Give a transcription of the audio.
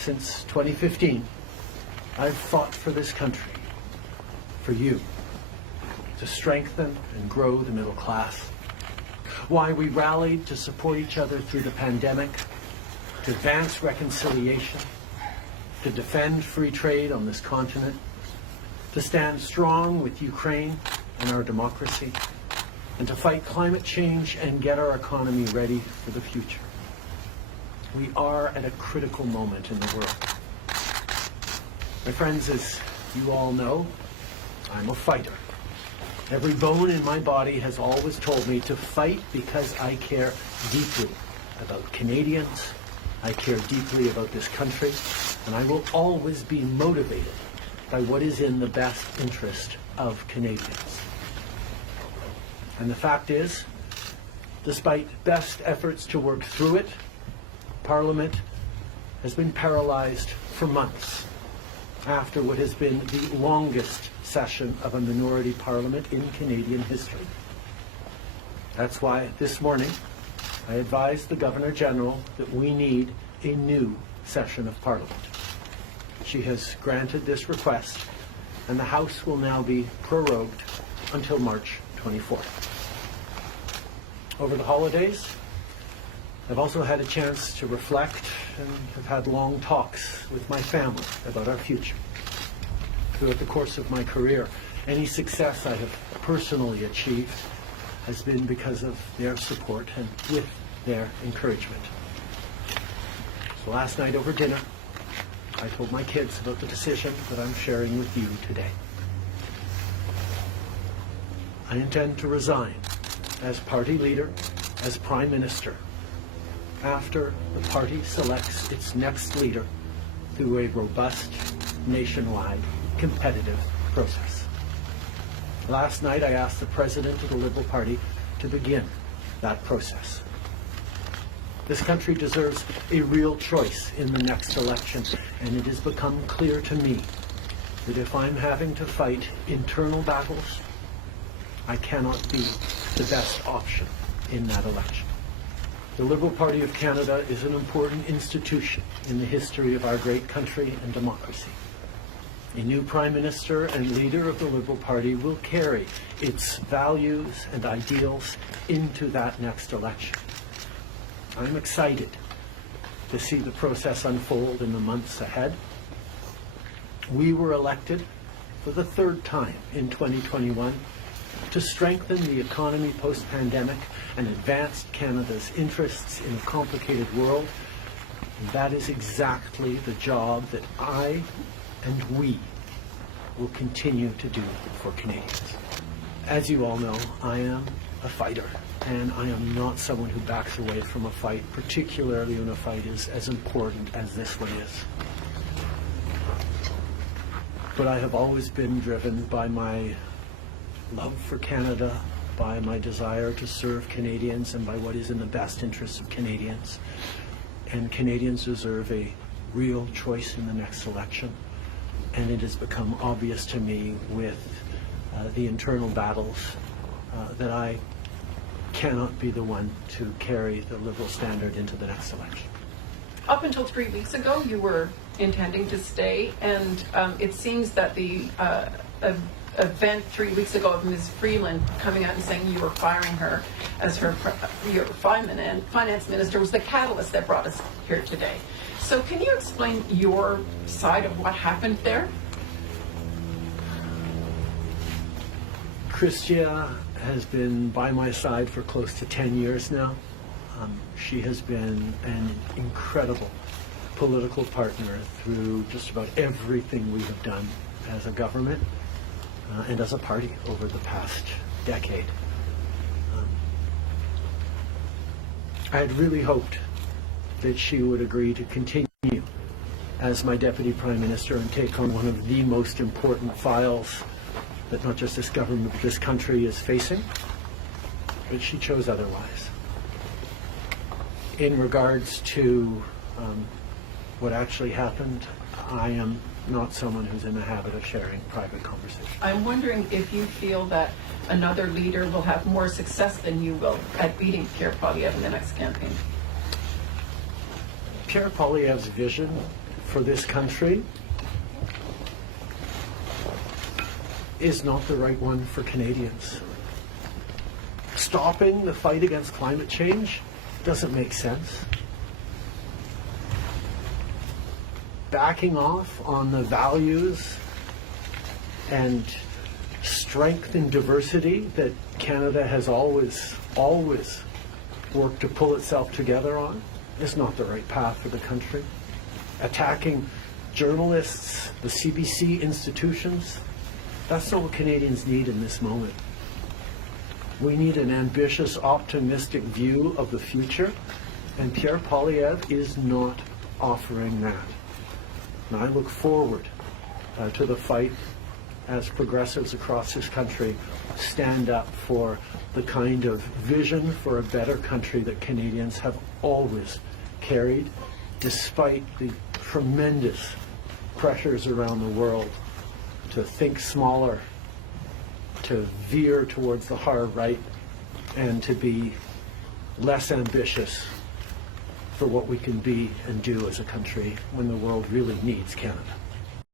Since 2015, I've fought for this country, for you, to strengthen and grow the middle class. Why we rallied to support each other through the pandemic, to advance reconciliation, to defend free trade on this continent, to stand strong with Ukraine and our democracy, and to fight climate change and get our economy ready for the future. We are at a critical moment in the world. My friends, as you all know, I'm a fighter. Every bone in my body has always told me to fight because I care deeply about Canadians, I care deeply about this country, and I will always be motivated by what is in the best interest of Canadians. And the fact is, despite best efforts to work through it, Parliament has been paralyzed for months after what has been the longest session of a minority parliament in Canadian history. That's why this morning I advised the Governor-General that we need a new session of Parliament. She has granted this request, and the House will now be prorogued until March 24th. Over the holidays, I've also had a chance to reflect and have had long talks with my family about our future. Throughout the course of my career, any success I have personally achieved has been because of their support and with their encouragement. So last night over dinner, I told my kids about the decision that I'm sharing with you today. I intend to resign as party leader, as Prime Minister, after the party selects its next leader through a robust, nationwide, competitive process. Last night I asked the President of the Liberal Party to begin that process. This country deserves a real choice in the next election, and it has become clear to me that if I'm having to fight internal battles, I cannot be the best option in that election. The Liberal Party of Canada is an important institution in the history of our great country and democracy. A new Prime Minister and leader of the Liberal Party will carry its values and ideals into that next election. I'm excited to see the process unfold in the months ahead. We were elected for the third time in 2021 to strengthen the economy post-pandemic and advance Canada's interests in a complicated world. And that is exactly the job that I and we will continue to do for Canadians. As you all know, I am a fighter, and I am not someone who backs away from a fight, particularly when a fight is as important as this one is. But I have always been driven by my love for Canada, by my desire to serve Canadians, and by what is in the best interests of Canadians. And Canadians deserve a real choice in the next election. And it has become obvious to me with the internal battles that I cannot be the one to carry the Liberal standard into the next election. Up until 3 weeks ago, you were intending to stay, and it seems that the event 3 weeks ago of Ms. Freeland coming out and saying you were firing her as your finance minister was the catalyst that brought us here today. So can you explain your side of what happened there? Chrystia has been by my side for close to 10 years now. She has been an incredible political partner through just about everything we have done as a government and as a party over the past decade. I had really hoped that she would agree to continue as my Deputy Prime Minister and take on one of the most important files that not just this government but this country is facing, but she chose otherwise. In regards to what actually happened, I am not someone who's in the habit of sharing private conversations. I'm wondering if you feel that another leader will have more success than you will at beating Pierre Poilievre in the next campaign. Pierre Poilievre's vision for this country is not the right one for Canadians. Stopping the fight against climate change doesn't make sense. Backing off on the values and strength and diversity that Canada has always worked to pull itself together on is not the right path for the country. Attacking journalists, the CBC institutions, that's not what Canadians need in this moment. We need an ambitious, optimistic view of the future, and Pierre Poilievre is not offering that. And I look forward to the fight as progressives across this country stand up for the kind of vision for a better country that Canadians have always carried, despite the tremendous pressures around the world to think smaller, to veer towards the hard right, and to be less ambitious for what we can be and do as a country when the world really needs Canada.